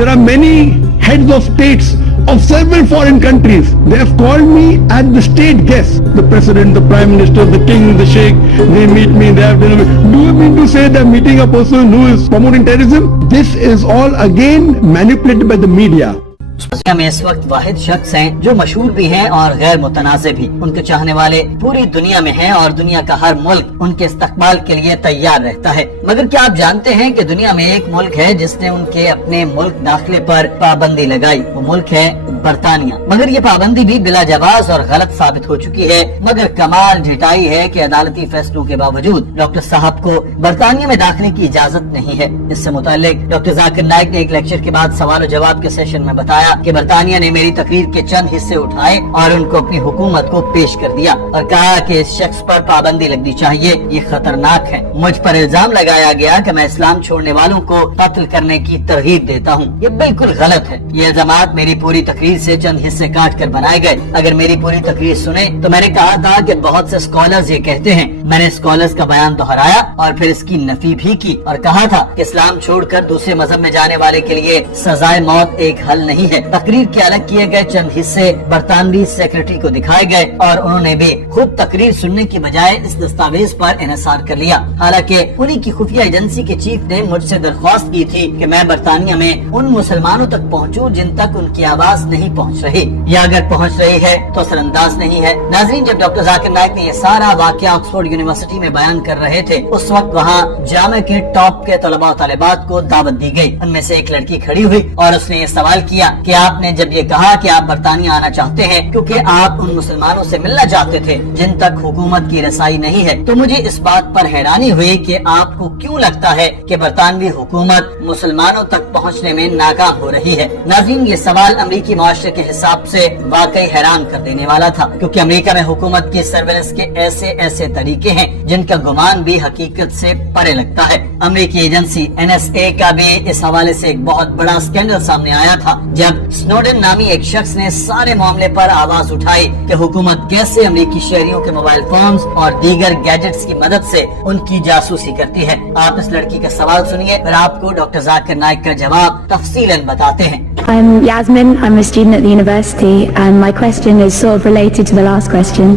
There are many heads of states of several foreign countries. They have called me as the state guest. The president, the prime minister, the king, the sheikh, they meet me, they have dinner with me. Do you mean to say they're meeting a person who is promoting terrorism? This is all again manipulated by the media. दुनिया में इस वक्त वाहिद शख्स हैं जो मशहूर भी हैं और गैर मुतनाज़े भी। उनके चाहने वाले पूरी दुनिया में हैं और दुनिया का हर मुल्क उनके इस्तकबाल के लिए तैयार रहता है। मगर क्या आप जानते हैं कि दुनिया में एक मुल्क है जिसने उनके अपने मुल्क दाखिले पर पाबंदी लगाई? वो मुल्क है बरतानिया। मगर ये पाबंदी भी बिला जवाज और गलत साबित हो चुकी है। मगर कमाल ढिठाई है कि अदालती फैसलों के बावजूद डॉक्टर साहब को बरतानिया में दाखिले की इजाजत नहीं है। इससे मुताल्लिक डॉक्टर जाकिर नाइक ने एक लेक्चर के बाद सवाल और जवाब के सेशन में बताया कि बरतानिया ने मेरी तकरीर के चंद हिस्से उठाए और उनको अपनी हुकूमत को पेश कर दिया और कहा कि इस शख्स पर पाबंदी लगनी चाहिए, ये खतरनाक है। मुझ पर इल्जाम लगाया गया कि मैं इस्लाम छोड़ने वालों को कत्ल करने की तरगीब देता हूँ। ये बिल्कुल गलत है। ये इल्जामात मेरी पूरी तकरीर से चंद हिस्से काट कर बनाए गए। अगर मेरी पूरी तकरीर सुने तो मैंने कहा था कि बहुत से स्कॉलर्स ये कहते हैं। मैंने स्कॉलर्स का बयान दोहराया और फिर इसकी नफी भी की और कहा था कि इस्लाम छोड़कर दूसरे मजहब में जाने वाले के लिए सजाए मौत एक हल नहीं है। तकरीर के अलग किए गए चंद हिस्से बरतानवी सेक्रेटरी को दिखाए गए और उन्होंने भी खुद तकरीर सुनने की बजाय इस दस्तावेज पर इन्हिसार कर लिया। हालांकि उन्हीं की खुफिया एजेंसी के चीफ ने मुझसे दरख्वास्त की थी कि मैं बरतानिया में उन मुसलमानों तक पहुंचूं जिन तक उनकी आवाज नहीं पहुंच रही, या अगर पहुंच रही है तो असरअंदाज नहीं है। नाज़रीन, जब डॉक्टर जाकिर नाइक ने ये सारा वाकया ऑक्सफोर्ड यूनिवर्सिटी में बयान कर रहे थे, उस वक्त वहाँ जामे के टॉप के तलबा और तालिबात को दावत दी गई। उनमें से एक लड़की खड़ी हुई और उसने ये सवाल किया कि आपने जब ये कहा कि आप बरतानिया आना चाहते हैं क्योंकि आप उन मुसलमानों से मिलना चाहते थे जिन तक हुकूमत की रसाई नहीं है, तो मुझे इस बात पर हैरानी हुई कि आपको क्यों लगता है कि बरतानवी हुकूमत मुसलमानों तक पहुंचने में नाकाम हो रही है। नाज़रीन, ये सवाल अमरीकी माशरे के हिसाब से वाकई हैरान कर देने वाला था, क्योंकि अमेरिका में हुकूमत की सर्वेलेंस के ऐसे ऐसे तरीके हैं जिनका गुमान भी हकीकत से परे लगता है। अमेरिकी एजेंसी NSA का भी इस हवाले से एक बहुत बड़ा स्कैंडल सामने आया था, जब स्नोडेन नामी एक शख्स ने सारे मामले पर आवाज उठाई कि हुकूमत कैसे अमेरिकी शहरियों के मोबाइल फोन्स और दीगर गैजेट्स की मदद से उनकी जासूसी करती है। आप इस लड़की का सवाल सुनिए, फिर आपको डॉक्टर जाकिर नाइक का जवाब तफसीलन बताते हैं। I'm Yasmin. I'm a student at the university, and my question is sort of related to the last question.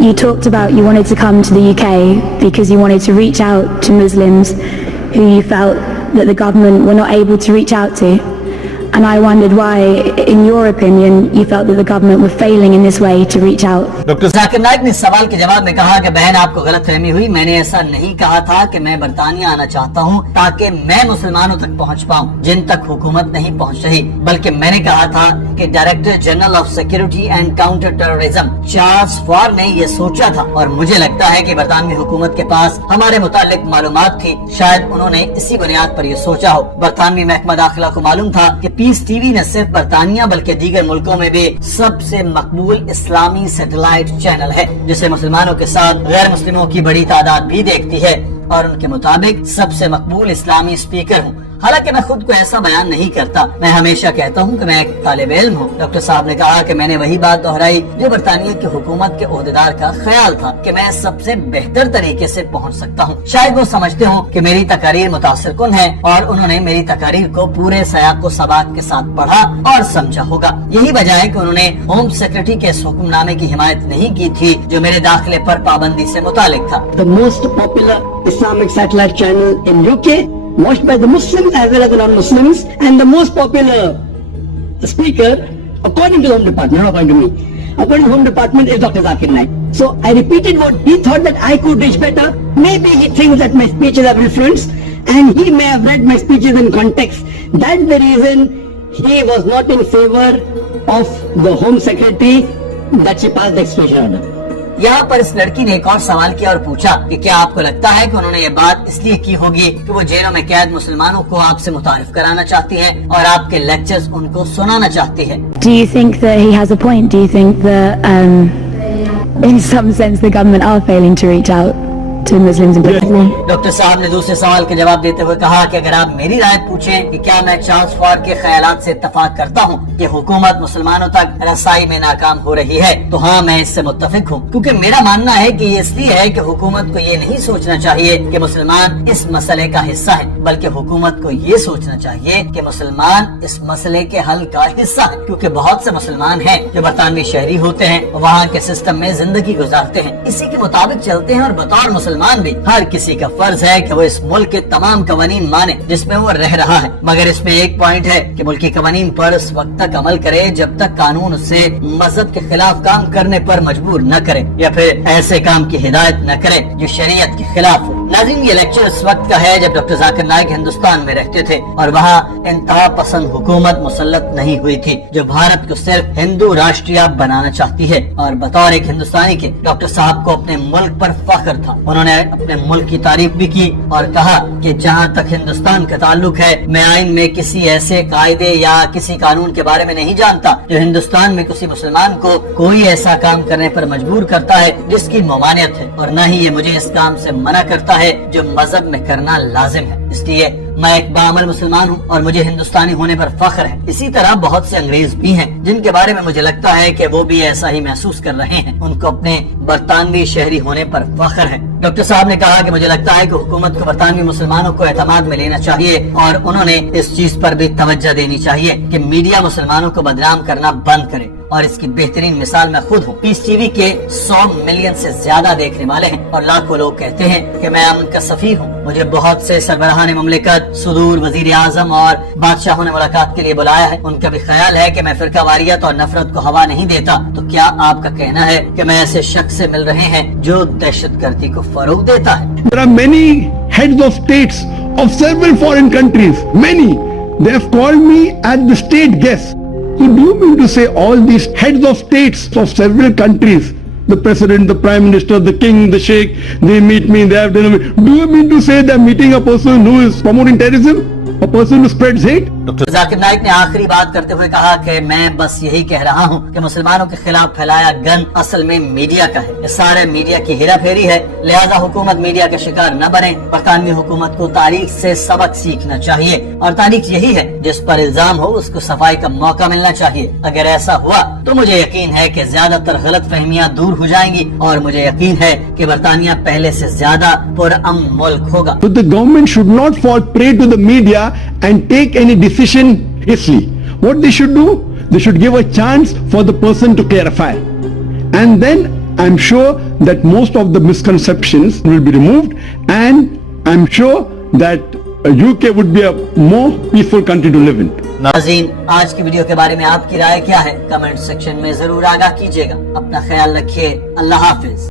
You talked about you wanted to come to the UK because you wanted to reach out to Muslims who you felt that the government were not able to reach out to. And I wondered why, in your opinion, you felt that the government were failing in this way to reach out. Doctor Zakir Naik ने सवाल के जवाब में कहा कि बहन, आपको गलतफहमी हुई। मैंने ऐसा नहीं कहा था कि मैं बरतानिया आना चाहता हूँ ताकि मैं मुसलमानों तक पहुँच पाऊँ जिन तक हुकूमत नहीं पहुँच रही, बल्कि मैंने कहा था कि director general of security and counter terrorism Charles for ने ये सोचा था, और मुझे लगता है कि बरतानवी हुकूमत के पास हमारे मुतालिक मालूमात थी। शायद उन्होंने इसी बुनियाद पर यह सोचा हो। बरतानवी महकमा दाखिला को मालूम था कि पीस टीवी न सिर्फ बरतानिया बल्कि दीगर मुल्कों में भी सबसे मकबूल इस्लामी सैटेलाइट चैनल है, जिसे मुसलमानों के साथ गैर मुस्लिमों की बड़ी तादाद भी देखती है, और उनके मुताबिक सबसे मकबूल इस्लामी स्पीकर हूँ। हालांकि मैं खुद को ऐसा बयान नहीं करता, मैं हमेशा कहता हूँ कि मैं एक तालिब इल्म हूँ। डॉक्टर साहब ने कहा कि मैंने वही बात दोहराई जो बरतानिया की हुकूमत के ओहदेदार का ख्याल था कि मैं सबसे बेहतर तरीके से पहुँच सकता हूँ। शायद वो समझते हो कि मेरी तकारीर मुतासिर कुन है और उन्होंने मेरी तकारीर को पूरे सयाक़ो सबाक़ के साथ पढ़ा और समझा होगा। यही वजह है कि उन्होंने होम सेक्रेटरी के इस हुक्मनामे की हिमायत नहीं की थी जो मेरे दाखिले पर पाबंदी से मुतालिक था। The most popular Islamic satellite channel in UK, watched by the Muslims as well as the non-Muslims, and the most popular speaker, according to the Home Department, not according to me, according to the Home Department, is Dr. Zakir Naik. So I repeated what he thought that I could reach better. Maybe he thinks that my speeches have influence, and he may have read my speeches in context. That's the reason he was not in favor of the Home Secretary that she passed the execution order. यहाँ पर इस लड़की ने एक और सवाल किया और पूछा कि क्या आपको लगता है कि उन्होंने ये बात इसलिए की होगी कि वो जेलों में कैद मुसलमानों को आपसे मुतारिफ कराना चाहती है और आपके लेक्चर्स उनको सुनाना चाहती है? Do you think that he has a point? Do you think that in some sense the government are failing to reach out? to Muslims in Britain? Doctor साहब ने दूसरे सवाल के जवाब देते हुए कहा कि अगर आप मेरी राय पूछें कि क्या मैं चार्ल्स फॉर के ख्यालात से इत्तफाक करता हूँ कि हुकूमत मुसलमानों तक रसाई में नाकाम हो रही है, तो हाँ, मैं इससे मुत्तफिक हूँ, क्योंकि मेरा मानना है कि ये इसलिए है कि हुकूमत को ये नहीं सोचना चाहिए कि मुसलमान इस मसले का हिस्सा है, बल्कि हुकूमत को ये सोचना चाहिए कि मुसलमान इस मसले के हल का हिस्सा है, क्योंकि बहुत से मुसलमान हैं जो बरतानवी शहरी होते हैं, वहाँ के सिस्टम में जिंदगी गुजारते हैं, इसी के मुताबिक चलते हैं और बतौर मुसलमान भी हर किसी का फर्ज है कि वो इस मुल्क के तमाम कवानीन माने जिसमें वो रह रहा है। मगर इसमें एक पॉइंट है कि मुल्की कवानीन पर उस वक्त तक अमल करे जब तक कानून उससे मजहब के खिलाफ काम करने पर मजबूर न करे या फिर ऐसे काम की हिदायत न करे जो शरीयत के खिलाफ हो। नाज़रीन, ये लेक्चर उस वक्त का है जब डॉक्टर जाकिर नाइक हिंदुस्तान में रहते थे और वहाँ इंतहा पसंद हुकूमत मुसल्लत नहीं हुई थी जो भारत को सिर्फ हिंदू राष्ट्रीय बनाना चाहती है। और बतौर एक हिंदुस्तानी के डॉक्टर साहब को अपने मुल्क पर फख्र था। उन्होंने अपने मुल्क की तारीफ भी की और कहा कि जहाँ तक हिंदुस्तान का ताल्लुक है, मैं आइन में किसी ऐसे कायदे या किसी कानून के बारे में नहीं जानता जो हिंदुस्तान में किसी मुसलमान को कोई ऐसा काम करने पर मजबूर करता है जिसकी ममानियत है, और न ही ये मुझे इस काम से मना करता है जो मजहब में करना लाजिम है। इसलिए मैं एक बाअमल मुसलमान हूँ और मुझे हिंदुस्तानी होने पर फख्र है। इसी तरह बहुत से अंग्रेज भी हैं जिनके बारे में मुझे लगता है कि वो भी ऐसा ही महसूस कर रहे हैं, उनको अपने बरतानवी शहरी होने पर फख्र है। डॉक्टर साहब ने कहा कि मुझे लगता है कि हुकूमत को बरतानवी मुसलमानों को एतमाद में लेना चाहिए और उन्होंने इस चीज पर भी तवज्जो देनी चाहिए कि मीडिया मुसलमानों को बदनाम करना बंद करे, और इसकी बेहतरीन मिसाल मैं खुद हूँ। पीस टीवी के 100 मिलियन से ज्यादा देखने वाले हैं और लाखों लोग कहते हैं कि मैं अमन का सफीर हूँ। मुझे बहुत से सरबराहान ममलिकत, सुदूर वजीर आजम और बादशाहों ने मुलाकात के लिए बुलाया है। उनका भी ख्याल है कि मैं फिरका वारियत और नफरत को हवा नहीं देता। तो क्या आपका कहना है कि मैं ऐसे शख्स से मिल रहे हैं जो दहशतगर्दी को फरोग देता है? There are many heads of states of several foreign countries. Many. They have called me as the state guest. So do you mean to say all these heads of states of several countries, the president, the prime minister, the king, the sheikh, they meet me, they have dinner. Do you mean to say they're meeting a person who is promoting terrorism? A person who spreads hate? Doctor Zakir Naik ने आखिरी बात करते हुए कहा कि मैं बस यही कह रहा हूँ कि मुसलमानों के खिलाफ फैलाया गन असल में मीडिया का है। ये सारे मीडिया की हेरा फेरी है, लिहाजा हुकूमत मीडिया का शिकार न बने। बरतानवी हुकूमत को तारीख से सबक सीखना चाहिए और तारीख यही है, जिस पर इल्जाम हो उसको सफाई का मौका मिलना चाहिए। अगर ऐसा हुआ तो मुझे यकीन है कि ज्यादातर गलत फहमियाँ दूर हो जाएंगी और मुझे यकीन है कि बरतानिया पहले से ज्यादा पुरअमन मुल्क होगा। So the government should not fall prey to the media and take any decision hastily. What they should do, they should give a chance for the person to clarify. And then I'm sure that most of the misconceptions will be removed, and I'm sure that UK would be a more peaceful country to live in. नाज़रीन, आज की video के बारे में आपकी राय क्या है? Comment section में जरूर आगाह कीजिएगा। अपना ख्याल रखिए। अल्लाह हाफिज।